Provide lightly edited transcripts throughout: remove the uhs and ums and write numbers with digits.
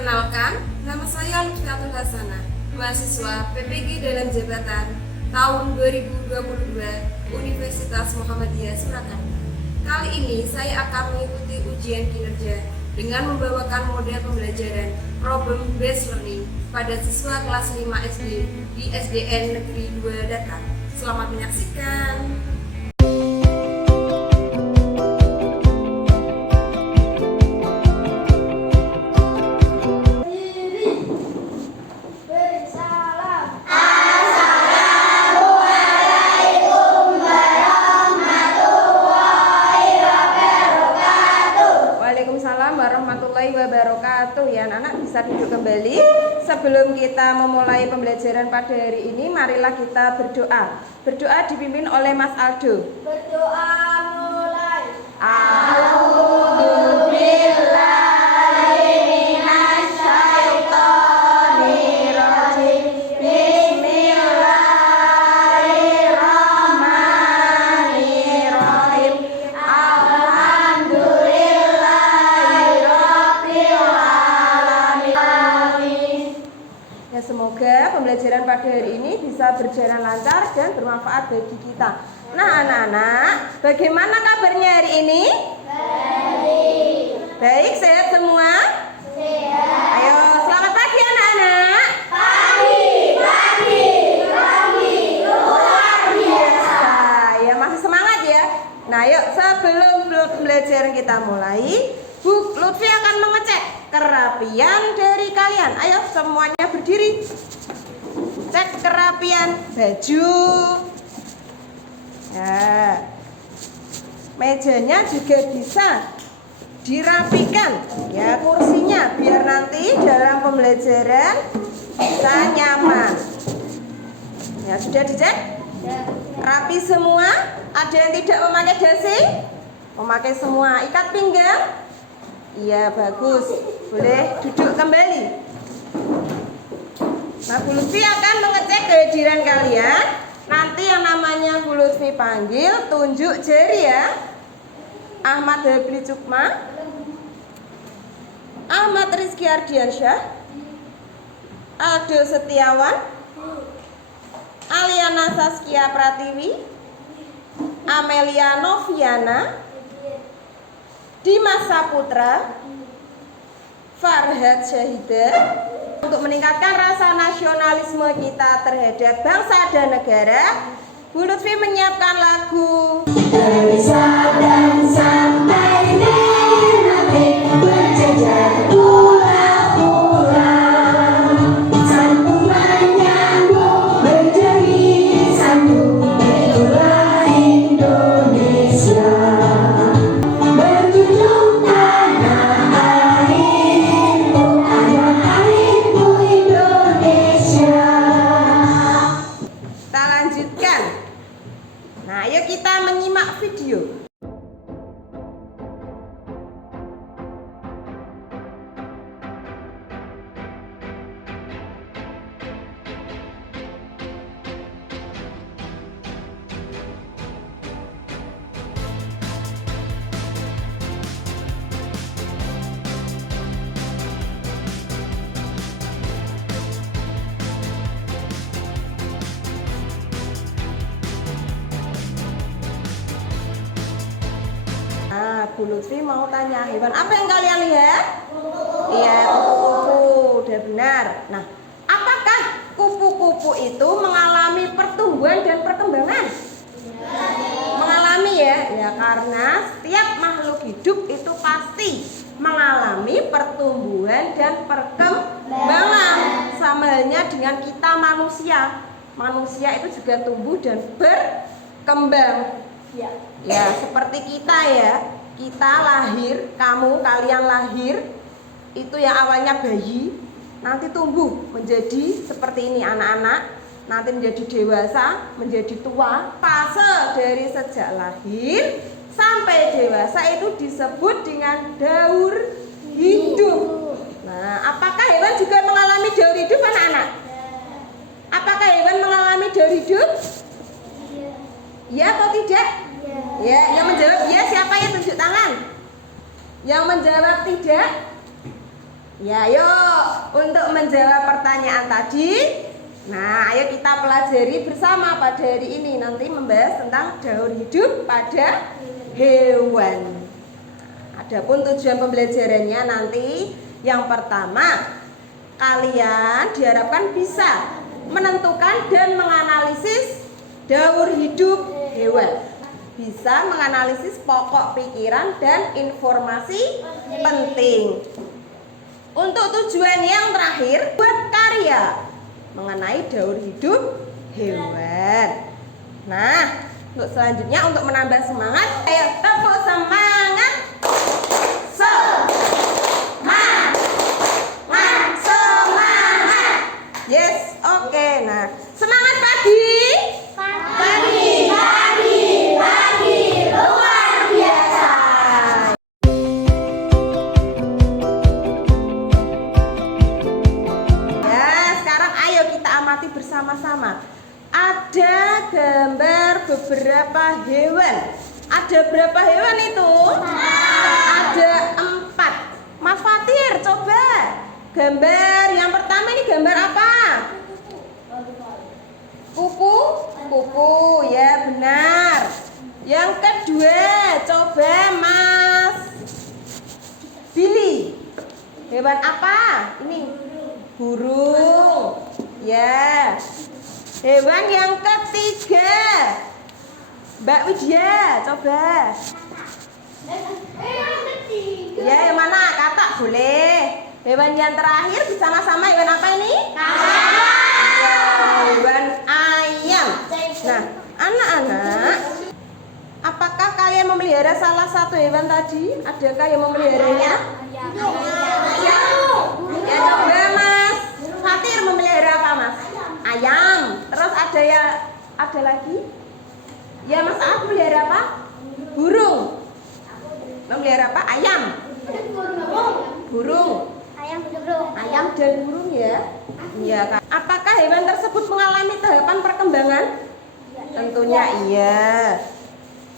Perkenalkan, nama saya Lutfiatul Hasanah, mahasiswa PPG dalam jabatan tahun 2022 Universitas Muhammadiyah Surakarta. Kali ini saya akan mengikuti ujian kinerja dengan membawakan model pembelajaran problem based learning pada siswa kelas 5 SD di SDN Negeri 2 Dakar. Selamat menyaksikan. Waalaikumsalam warahmatullahi wabarakatuh. Ya anak-anak bisa duduk kembali. Sebelum kita memulai pembelajaran pada hari ini, marilah kita berdoa. Berdoa dipimpin oleh Mas Aldo. Berdoa mulai. Semoga pembelajaran pada hari ini bisa berjalan lancar dan bermanfaat bagi kita. Nah anak-anak, bagaimana kabarnya hari ini? Baik, sehat semua? Sehat. Ayo, selamat pagi anak-anak. Pagi. Luar biasa. Ya, masih semangat ya? Nah yuk, sebelum pembelajaran kita mulai, Bu Lutfi akan mengecek kerapian dari kalian. Ayo semuanya berdiri. Cek kerapian baju. Ya. Mejanya juga bisa dirapikan ya, kursinya biar nanti dalam pembelajaran bisa nyaman. Ya, sudah dicek? Rapi semua? Ada yang tidak memakai dasi? Memakai semua. Ikat pinggang? Iya, bagus. Boleh duduk kembali. Nah, Bu Lutfi akan mengecek kehadiran kalian. Nanti yang namanya Bu Lutfi panggil, tunjuk jari ya. Ahmad Habli Cukma, Ahmad Rizky Ardiansyah, Aldo Setiawan, Aliana Saskia Pratiwi, Amelia Noviana, Dimas Saputra, Farhad Syahida. Untuk meningkatkan rasa nasionalisme kita terhadap bangsa dan negara, Bu Lutfi menyiapkan lagu Dari Sabang sampai Merauke berjejer pulau-pulau, sambung menyambung menjadi sambung itulah Indonesia. Berjunjung tanah airku, anak airku Indonesia. Kita lanjutkan. Nah, ayo kita menyimak video. Bu Lutfi mau tanya, hewan apa yang kalian lihat? Iya, kupu-kupu. Udah benar. Nah, apakah kupu-kupu itu mengalami pertumbuhan dan perkembangan? Mengalami ya? Ya, karena setiap makhluk hidup itu pasti mengalami pertumbuhan dan perkembangan. Sama halnya dengan kita manusia. Manusia itu juga tumbuh dan berkembang. Ya, seperti kita ya. Kita lahir, kalian lahir, itu yang awalnya bayi, nanti tumbuh menjadi seperti ini anak-anak, nanti menjadi dewasa, menjadi tua. Fase dari sejak lahir sampai dewasa itu disebut dengan daur hidup. Nah, apakah hewan juga mengalami daur hidup anak-anak? Apakah hewan mengalami daur hidup? Ya atau tidak? Ya, yang menjawab ya siapa ya, tunjuk tangan. Yang menjawab tidak? Ya, yuk untuk menjawab pertanyaan tadi. Nah, ayo kita pelajari bersama pada hari ini. Nanti membahas tentang daur hidup pada hewan. Adapun tujuan pembelajarannya nanti yang pertama, kalian diharapkan bisa menentukan dan menganalisis daur hidup hewan. Bisa menganalisis pokok pikiran dan informasi penting. Untuk tujuan yang terakhir, buat karya mengenai daur hidup hewan. Nah, untuk selanjutnya untuk menambah semangat, ayo tepuk semangat. Semangat. Yes, oke. Nah, semangat pagi. Pagi luar biasa. Ya, sekarang ayo kita amati bersama-sama. Ada gambar beberapa hewan. Ada berapa hewan itu? Ada 4. Mas Fatir, coba gambar yang pertama ini gambar apa? Kupu, kupu, ya benar. Yang kedua, coba Mas Billy. Hewan apa? Ini burung. Ya. Hewan yang ketiga, Mbak Widya, coba. Ya, yang mana? Katak boleh. Hewan yang terakhir bersama-sama hewan apa ini? Ya, hewan ayam. Nah, anak-anak, apakah kalian memelihara salah satu hewan tadi? Adakah yang memeliharanya? Ya, coba Mas Fatir memelihara apa, Mas? Ayam. Terus ada lagi? Ya, Mas Aad memelihara apa? Burung. Memelihara apa? Ayam. Burung. Ayam dan burung ya. Iya, Kak. Apakah hewan tersebut mengalami tahapan perkembangan? Tentunya iya.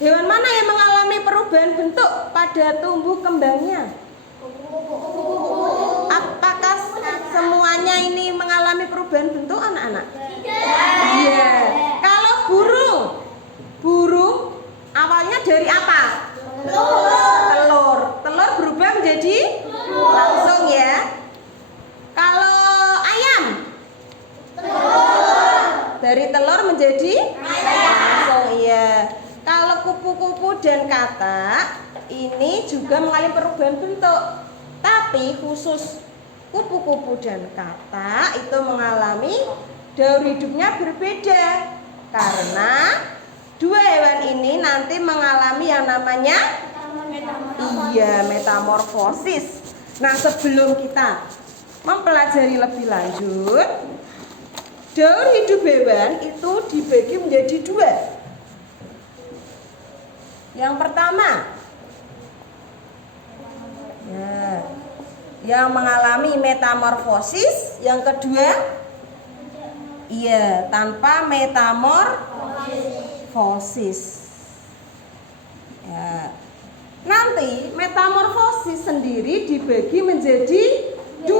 Hewan mana yang mengalami perubahan bentuk pada tumbuh kembangnya? Apakah semuanya ini mengalami perubahan bentuk, anak-anak? Iya. Kalau burung awalnya dari apa? Telur berubah menjadi langsung ya. Kalau ayam dari telur menjadi langsung ya. Kalau kupu-kupu dan katak ini juga mengalami perubahan bentuk, tapi khusus kupu-kupu dan katak itu mengalami daur hidupnya berbeda karena dua hewan ini nanti mengalami yang namanya metamorfosis. Nah, sebelum kita mempelajari lebih lanjut, daur hidup hewan itu dibagi menjadi 2. Yang pertama, yang mengalami metamorfosis. Yang kedua, tanpa metamorfosis. Ya. Nanti metamorfosis sendiri dibagi menjadi 2.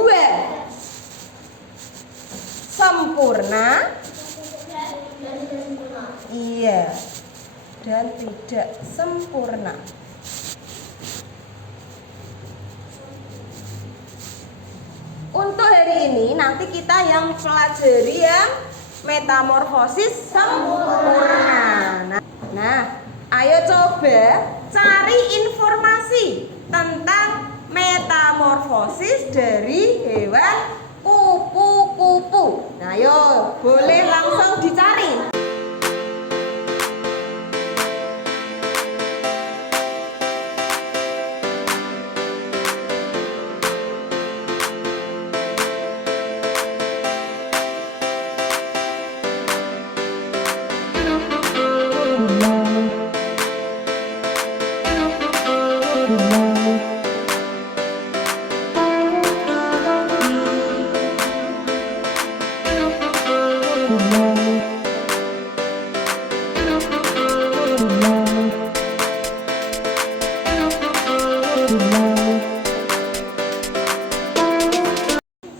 Sempurna, dan tidak sempurna. Untuk hari ini nanti kita yang pelajari yang metamorfosis sempurna. Nah, ayo coba cari informasi tentang metamorfosis dari hewan kupu-kupu. Nah, ayo boleh langsung dicari.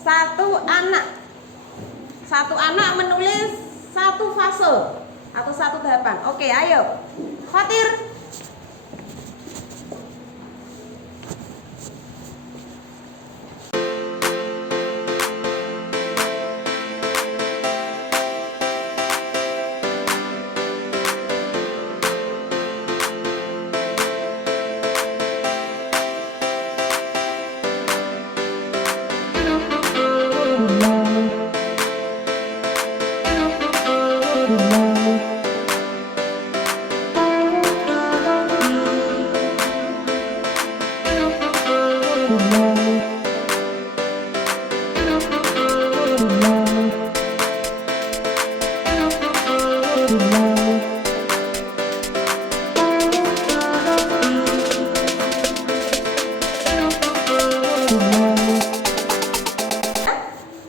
Satu anak menulis satu fase atau satu tahapan. Oke, ayo. Fatir.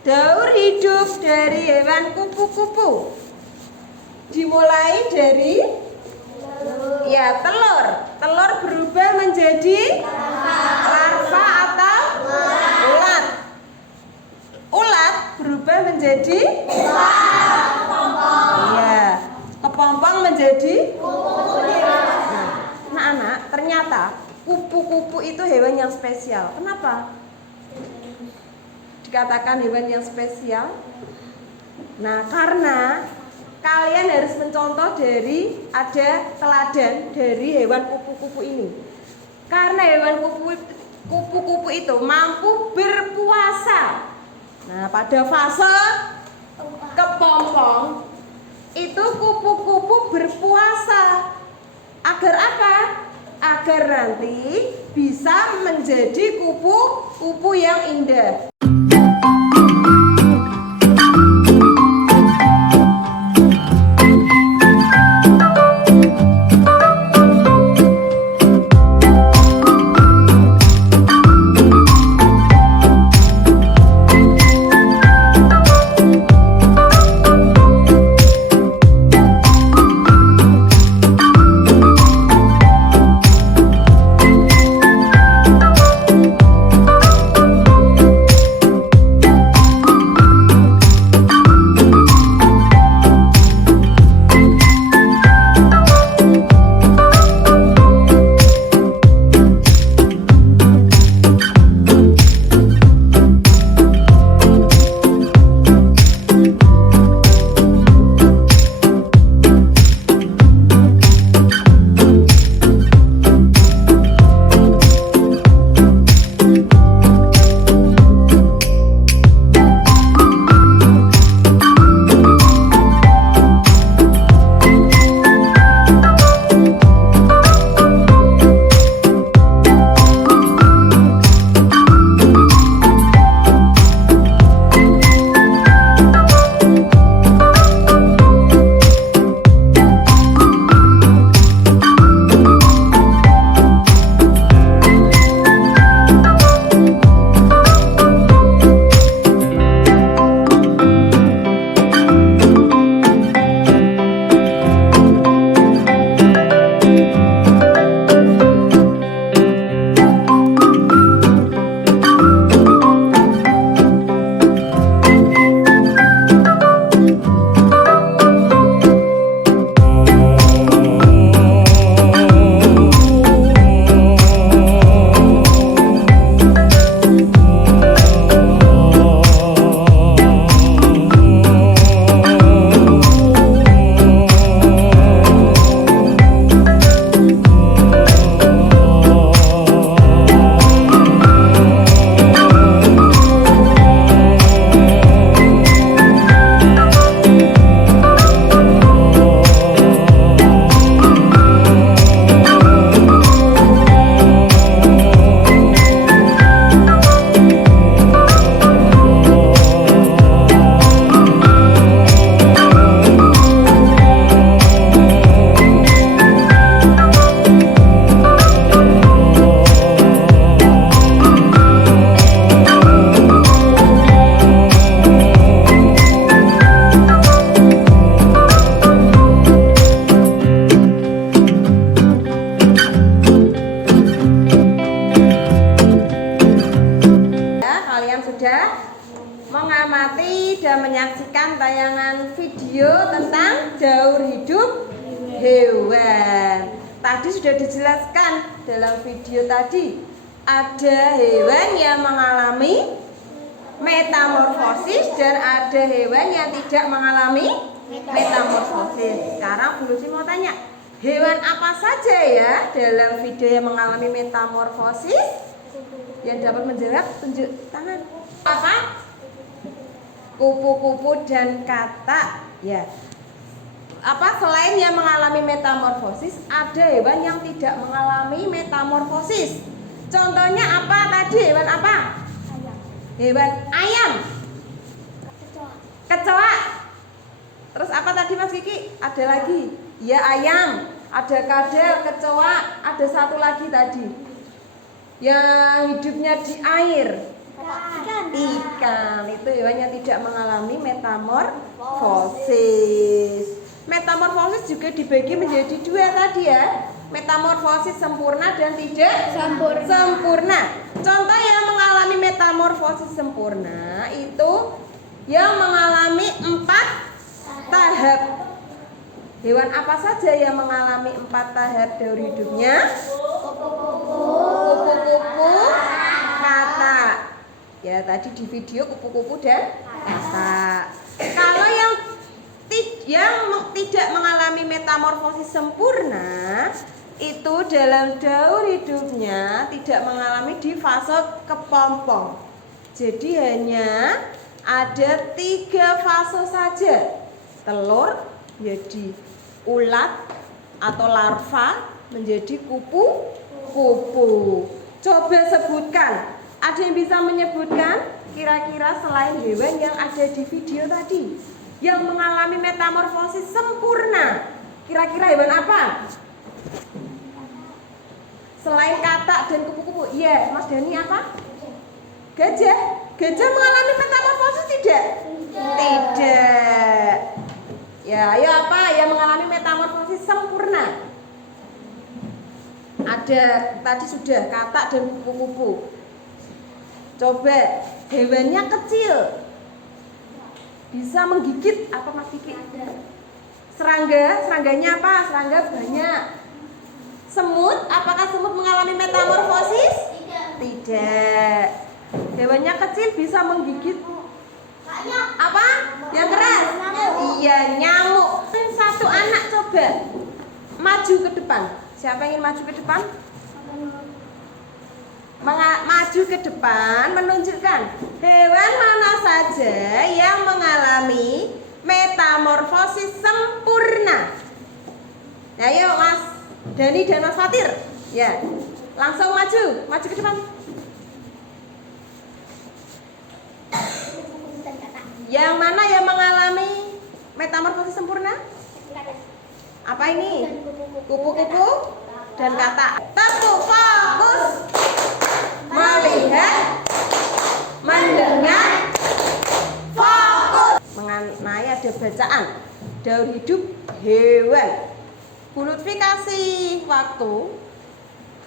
Daur hidup dari hewan kupu-kupu dimulai dari telur. Telur berubah menjadi larva atau ulat. Ulat berubah menjadi kepompong menjadi. Nah, anak, ternyata kupu-kupu itu hewan yang spesial. Kenapa dikatakan hewan yang spesial? Nah, karena kalian harus mencontoh dari ada teladan dari hewan kupu-kupu ini. Karena hewan kupu-kupu itu mampu berpuasa. Nah, pada fase kepompong itu kupu-kupu berpuasa. Agar apa? Agar nanti bisa menjadi kupu-kupu yang indah. mengamati dan menyaksikan tayangan video tentang daur hidup hewan. Tadi sudah dijelaskan dalam video tadi, ada hewan yang mengalami metamorfosis dan ada hewan yang tidak mengalami metamorfosis. Sekarang Bu Lutfi mau tanya, hewan apa saja ya dalam video yang mengalami metamorfosis? Yang dapat menjawab tunjuk tangan. Apa? Kupu-kupu dan katak. Ya. Apa selain yang mengalami metamorfosis, ada hewan yang tidak mengalami metamorfosis. Contohnya apa tadi? Hewan apa? Ayam. Hewan ayam. Kecoa. Kecoa. Terus apa tadi Mas Kiki? Ada lagi. Ya ayam. Ada kadal, kecoa. Ada satu lagi tadi yang hidupnya di air. Ikan. Itu hewan yang tidak mengalami metamorfosis. Metamorfosis juga dibagi menjadi dua tadi ya. Metamorfosis sempurna dan tidak sempurna. Contoh yang mengalami metamorfosis sempurna itu yang mengalami 4 tahap. Hewan apa saja yang mengalami 4 tahap daur hidupnya? Kupu-kupu, katak. Ya tadi di video kupu-kupu dan katak. Kalau yang tidak mengalami metamorfosis sempurna, itu dalam daur hidupnya tidak mengalami di fase kepompong. Jadi hanya ada 3 fase saja. Telur menjadi ulat atau larva, menjadi kupu-kupu. Coba sebutkan, ada yang bisa menyebutkan kira-kira selain hewan yang ada di video tadi yang mengalami metamorfosis sempurna, kira-kira hewan apa? Selain katak dan kupu-kupu. Iya, Mas Dani apa? Gajah. Gajah mengalami metamorfosis tidak? Tidak. Ya, ayo apa yang mengalami metamorfosis sempurna? Ada, tadi sudah katak dan kupu-kupu. Coba, hewannya kecil, bisa menggigit apa Mas Kiki? Serangga, serangganya apa? Serangga banyak. Semut, apakah semut mengalami metamorfosis? Tidak. Hewannya kecil bisa menggigit apa? Yang keras? Iya, nyamuk. Satu anak coba maju ke depan. Siapa yang ingin maju ke depan? Maju ke depan menunjukkan hewan mana saja yang mengalami metamorfosis sempurna. Ya, yuk Mas Dani dan Mas Fatir. Ya, langsung maju ke depan. Yang mana yang mengalami metamorfosis sempurna? Apa ini? Kupu-kupu dan katak. Tepuk, fokus. Melihat, mendengar, fokus. Mengenai ada bacaan daur hidup hewan. Bu Lutfi kasih waktu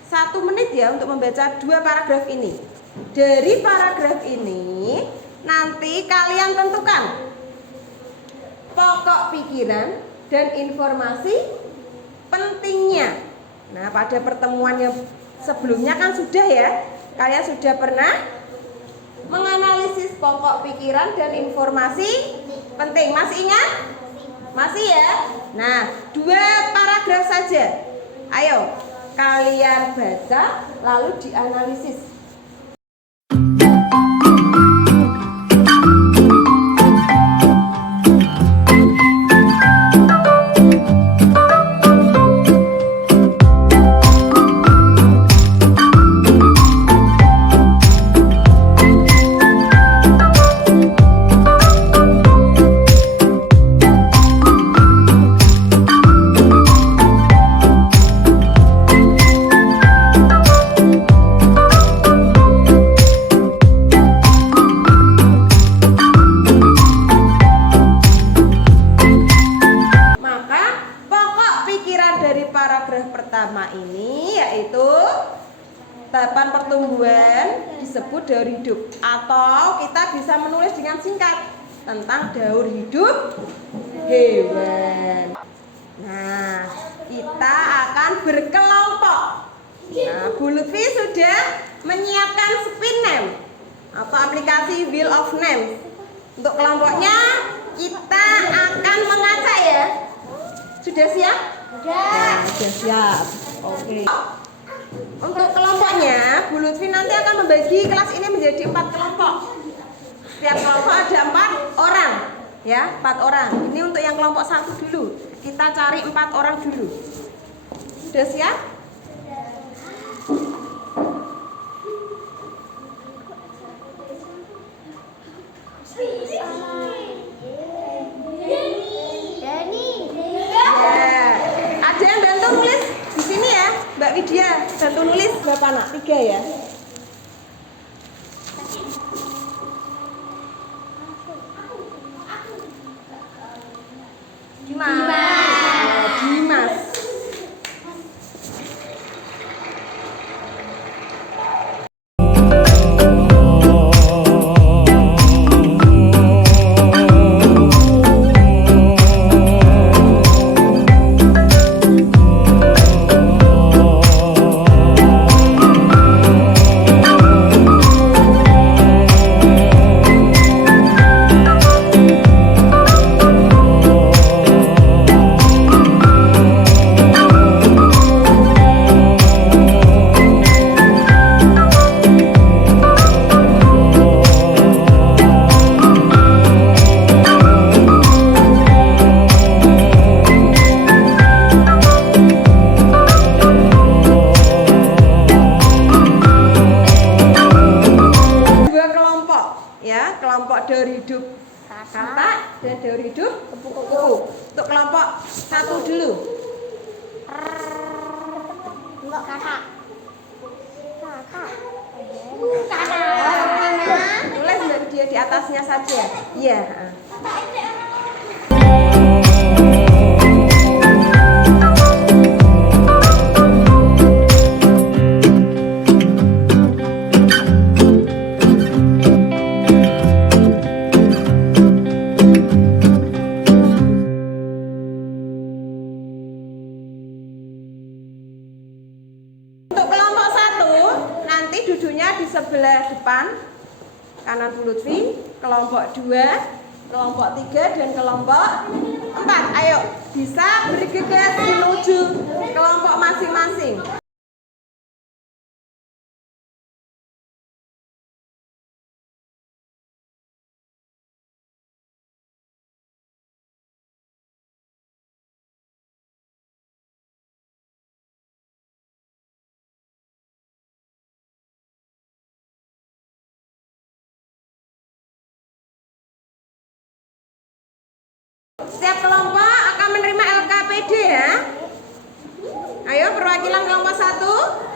1 menit ya untuk membaca 2 paragraf ini. Dari paragraf ini nanti kalian tentukan pokok pikiran dan informasi pentingnya. Nah, pada pertemuan yang sebelumnya kan sudah ya, kalian sudah pernah menganalisis pokok pikiran dan informasi penting. Masih ingat? Masih ya? Nah, 2 paragraf saja. Ayo, kalian baca lalu dianalisis. Paragraf pertama ini yaitu tahapan pertumbuhan disebut daur hidup, atau kita bisa menulis dengan singkat tentang daur hidup hewan. Nah, kita akan berkelompok. Nah, Bu Lutfi sudah menyiapkan spin name atau aplikasi Wheel of Names. Untuk kelompoknya kita akan mengacak ya. Sudah siap? Nah, sudah siap. Oke. Untuk kelompoknya, Bu Lutfi nanti akan membagi kelas ini menjadi 4 kelompok. Setiap kelompok ada 4 orang, ya, 4 orang. Ini untuk yang kelompok 1 dulu. Kita cari 4 orang dulu. Sudah siap? Ada yang bantu nulis di sini ya, Mbak Widya. Bantu nulis berapa anak? 3 ya. Dimas. Kelompok daur hidup katak dan daur hidup kupu-kupu. Untuk kelompok 1 dulu. Enggak kakak. Tulis dia di atasnya saja. Iya. Duduknya di sebelah depan kanan Bu Lutfi, kelompok 2, kelompok 3 dan kelompok 4. Ayo, bisa bergegas menuju kelompok masing-masing. Setiap kelompok akan menerima LKPD ya. Ayo perwakilan kelompok 1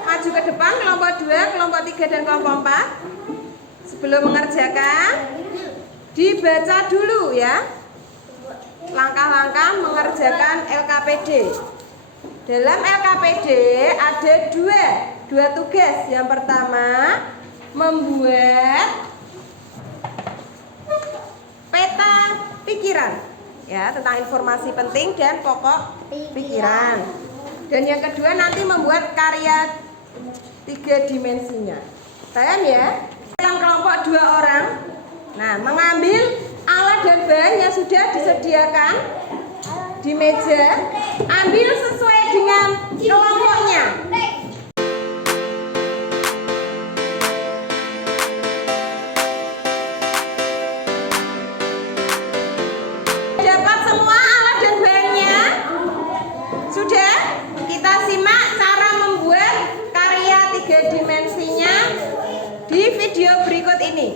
maju ke depan, kelompok 2, kelompok 3 dan kelompok 4. Sebelum mengerjakan dibaca dulu ya langkah-langkah mengerjakan LKPD. Dalam LKPD ada dua tugas. Yang pertama membuat peta pikiran ya tentang informasi penting dan pokok pikiran. Dan yang kedua nanti membuat karya 3 dimensinya. Paham ya? Dalam kelompok 2 orang, nah mengambil alat dan bahan yang sudah disediakan di meja, ambil sesuai dengan kelompoknya. Dapat semua alat dan bahannya? Sudah? Kita simak cara membuat karya 3 dimensinya di video berikut ini.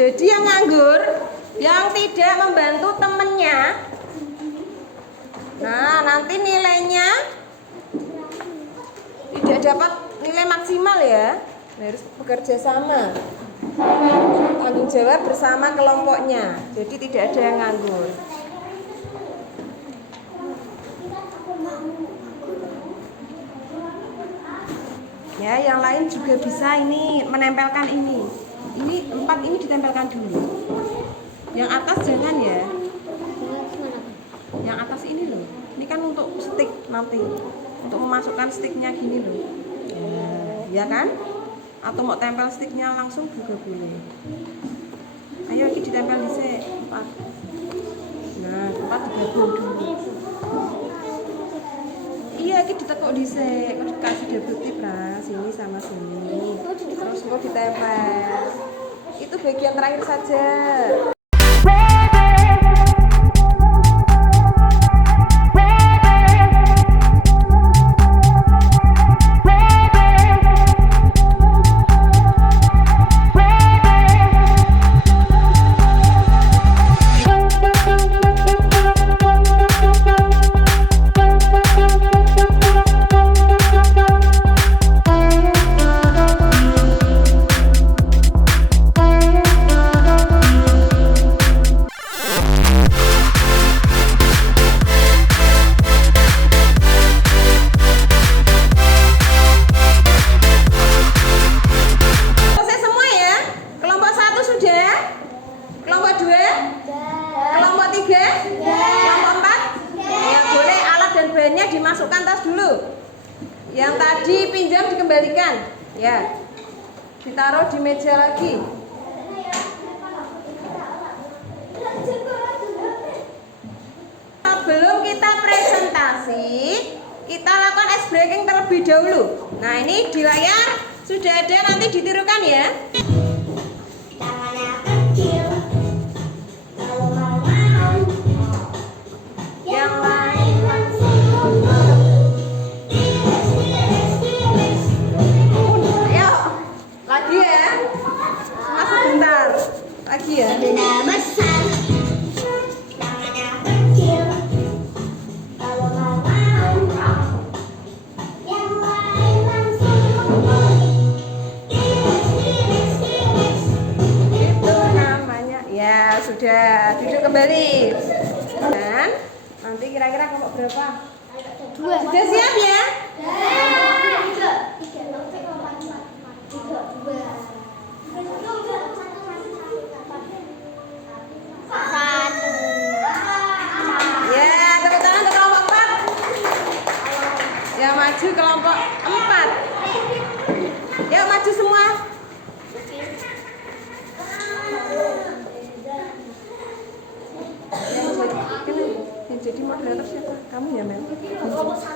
Jadi yang nganggur, yang tidak membantu temennya, nah nanti nilainya tidak dapat nilai maksimal ya. Harus bekerja sama, tanggung jawab bersama kelompoknya. Jadi tidak ada yang nganggur. Ya, yang lain juga bisa ini menempelkan ini. Ini 4 ini ditempelkan dulu. Yang atas jangan ya. Yang atas ini loh. Ini kan untuk stick nanti. Untuk memasukkan sticknya gini loh. Ya kan? Atau mau tempel sticknya langsung juga boleh. Ayo kita ditempel di sini 4. Nah, 4 digabung dulu. Iya, kita ditekuk di sini. Kau dikasih double tip lah, sini sama sini. Terus kau ditempel. Itu bagian terakhir saja. Dimasukkan tas dulu. Yang tadi pinjam dikembalikan. Ya. Ditaruh di meja lagi. Sebelum kita presentasi, kita lakukan ice breaking terlebih dahulu. Nah, ini di layar sudah ada, nanti ditirukan ya. Yang lain lagi ya, cuma sebentar lagi ya. besar, tangannya kecil. Kalau mau yang lain langsung tiris. Itu namanya. Ya sudah, duduk kembali. Dan nanti kira-kira kelompok berapa? 2. Sudah siap ya? Ya, tepuk tangan untuk kelompok 4. Ya, maju kelompok 4. Yuk maju semua. Yang jadi moderator siapa? Kamu ya, Mel?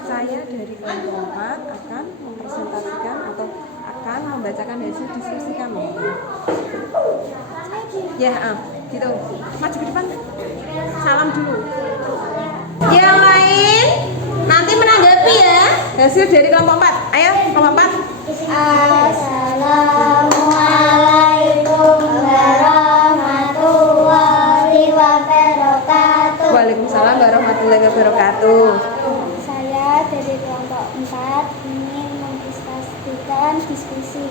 Saya dari kelompok 4 akan mempresentasikan atau akan membacakan hasil diskusi kami. Ya, gitu. Maju ke depan. Salam dulu. Yang lain nanti menanggapi ya hasil dari kelompok 4. Ayo, kelompok 4. Assalamualaikum warahmatullahi wabarakatuh. Waalaikumsalam warahmatullahi wabarakatuh. Saya dari kelompok 4 ingin mempresentasikan diskusi.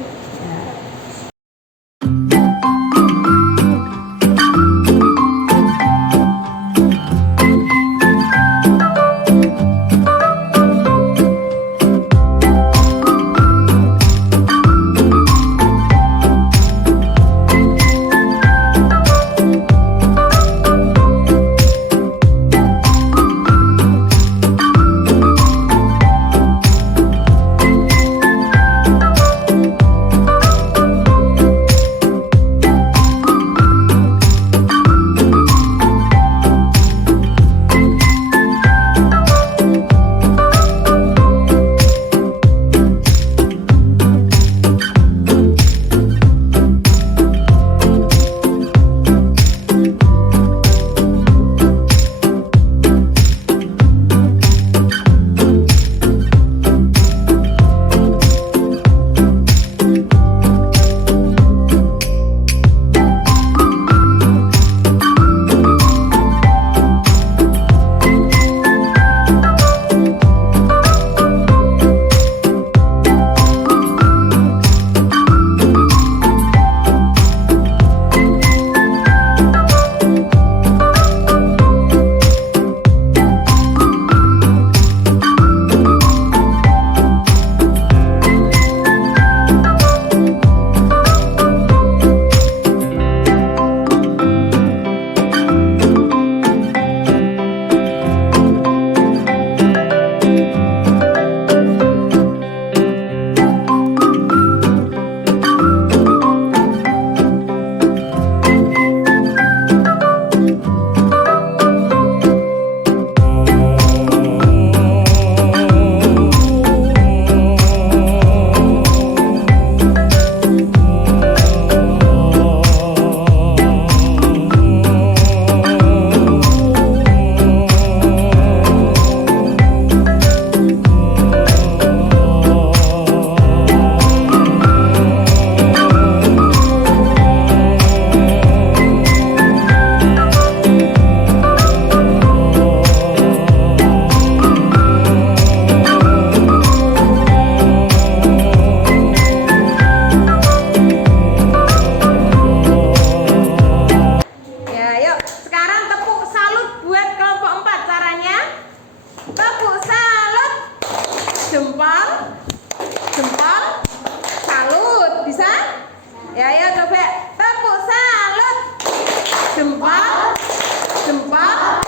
jempol,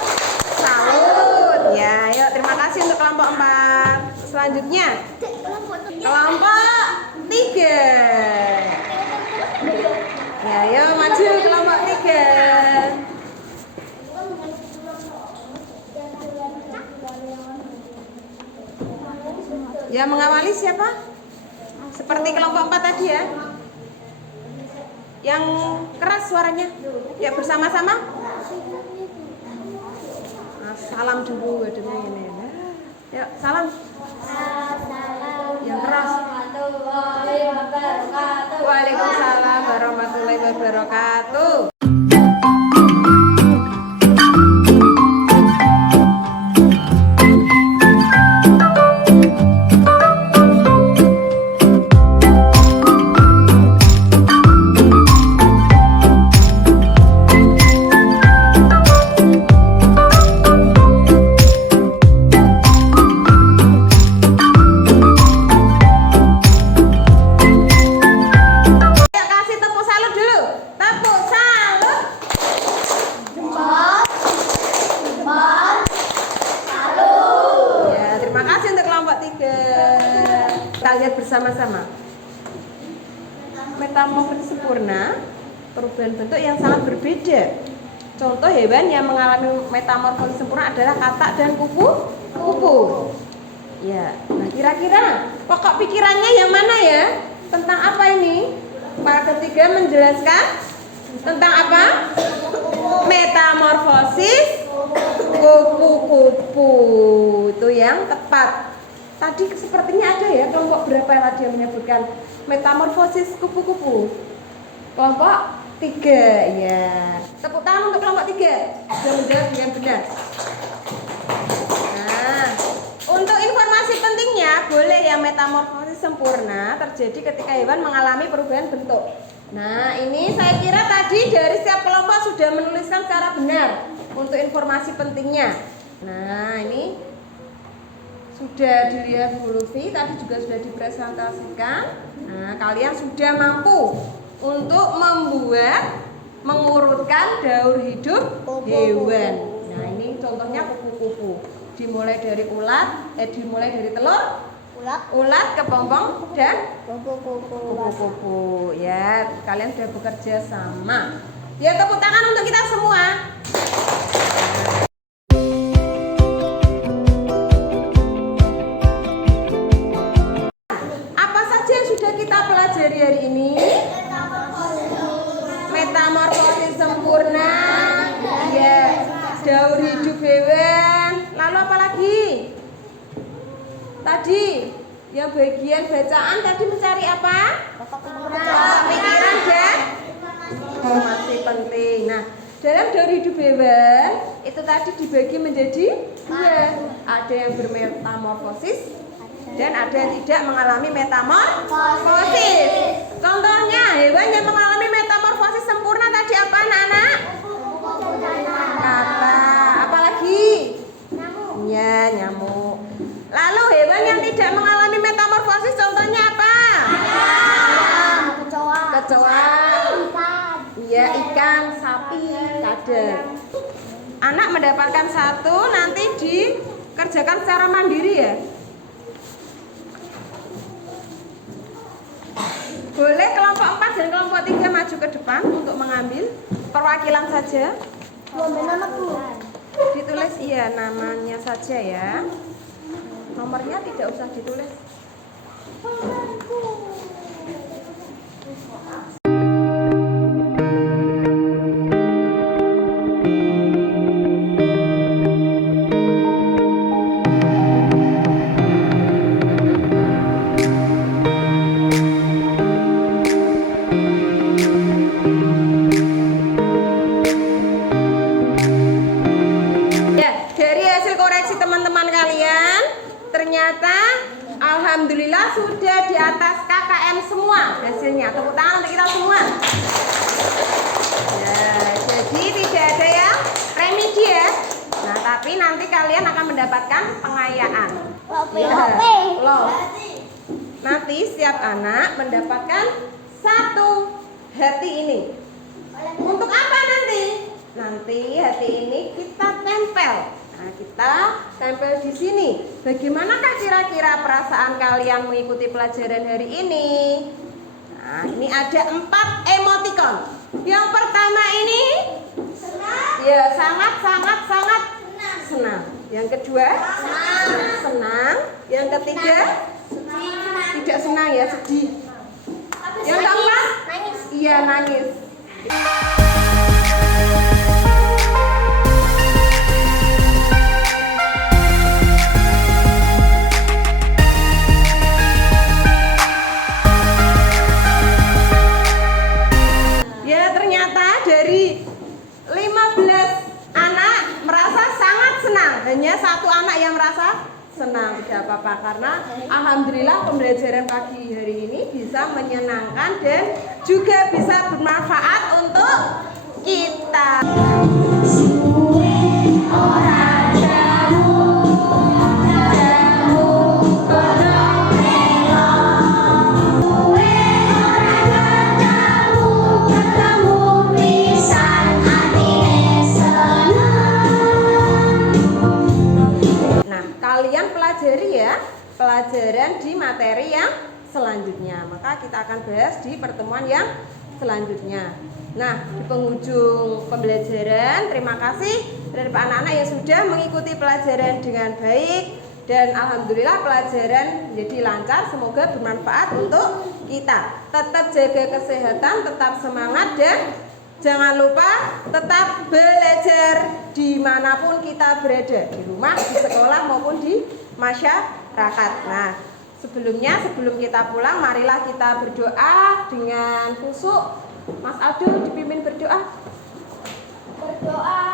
salut. Ya, yuk terima kasih untuk kelompok 4. Selanjutnya kelompok 3. Ya, yuk maju kelompok 3. Ya, mengawali siapa? Seperti kelompok 4 tadi ya. Yang keras suaranya. Ya, bersama-sama. Nah, salam dulu adanya ini. Yuk, salam. Yang keras. Waalaikumsalam warahmatullahi wabarakatuh. Kita lihat bersama-sama. Metamorfosis sempurna, perubahan bentuk yang sangat berbeda. Contoh hewan yang mengalami metamorfosis sempurna adalah katak dan kupu-kupu. Ya, nah kira-kira pokok pikirannya yang mana ya? Tentang apa ini? Para ketiga menjelaskan tentang apa? Metamorfosis kupu-kupu. Itu yang tepat. Tadi sepertinya ada ya kelompok berapa yang tadi yang menyebutkan metamorfosis kupu-kupu? Kelompok 3 ya. Tepuk tangan untuk kelompok 3 sudah menjawab dengan benar. Nah, untuk informasi pentingnya boleh ya metamorfosis sempurna terjadi ketika hewan mengalami perubahan bentuk. Nah, ini saya kira tadi dari setiap kelompok sudah menuliskan secara benar untuk informasi pentingnya. Nah, ini sudah dilihat Bu Lutfi, tadi juga sudah dipresentasikan. Nah, kalian sudah mampu untuk mengurutkan daur hidup hewan. Nah, ini contohnya kupu-kupu. Dimulai dari dimulai dari telur, ulat, kepompong, dan kupu-kupu. Ya, kalian sudah bekerja sama. Ya, tepuk tangan untuk kita semua. Hari ini metamorfosis sempurna, ya, daur hidup hewan. Lalu apa lagi? Tadi yang bagian bacaan tadi mencari apa? Pikiran dan informasi penting. Nah, dalam daur hidup hewan itu tadi dibagi menjadi 2. Ada yang bermetamorfosis dan ada yang tidak mengalami metamorfosis. Contohnya hewan yang mengalami metamorfosis sempurna tadi apa anak-anak? Katak. Apalagi? Ya, nyamuk. Lalu hewan yang tidak mengalami metamorfosis contohnya apa? Kecoa. Ya, ikan, sapi, kadal. Anak mendapatkan 1 nanti dikerjakan secara mandiri ya. Boleh kelompok 4 dan kelompok 3 maju ke depan untuk mengambil perwakilan saja. Ditulis iya namanya saja ya. Nomornya tidak usah ditulis. Ternyata alhamdulillah sudah di atas KKM semua hasilnya. Tepuk tangan untuk kita semua. Ya, jadi tidak ada yang remedi ya. Nah, tapi nanti kalian akan mendapatkan pengayaan. Loh. Nanti setiap anak mendapatkan 1 hati ini. Untuk apa nanti? Nanti nanti hati ini kita tempel. Nah, kita tempel di sini. Bagaimanakah kira-kira perasaan kalian mengikuti pelajaran hari ini? Nah, ini ada 4 emoticon. Yang pertama ini ya sangat senang. Yang kedua senang. Yang ketiga tidak senang ya, sedih. Yang keempat iya nangis. Ya ternyata dari 15 anak merasa sangat senang. Hanya 1 anak yang merasa senang. Tidak apa-apa karena alhamdulillah pembelajaran pagi hari ini bisa menyenangkan dan juga bisa bermanfaat untuk kita. Kalian pelajari ya pelajaran di materi yang selanjutnya. Maka kita akan bahas di pertemuan yang selanjutnya. Nah, di penghujung pembelajaran, terima kasih dari Pak anak-anak yang sudah mengikuti pelajaran dengan baik dan alhamdulillah pelajaran menjadi lancar. Semoga bermanfaat untuk kita. Tetap jaga kesehatan, tetap semangat dan jangan lupa tetap belajar dimanapun kita berada, di rumah, di sekolah maupun di masyarakat. Nah, sebelum kita pulang, marilah kita berdoa dengan khusyuk. Mas Aldo dipimpin berdoa. Berdoa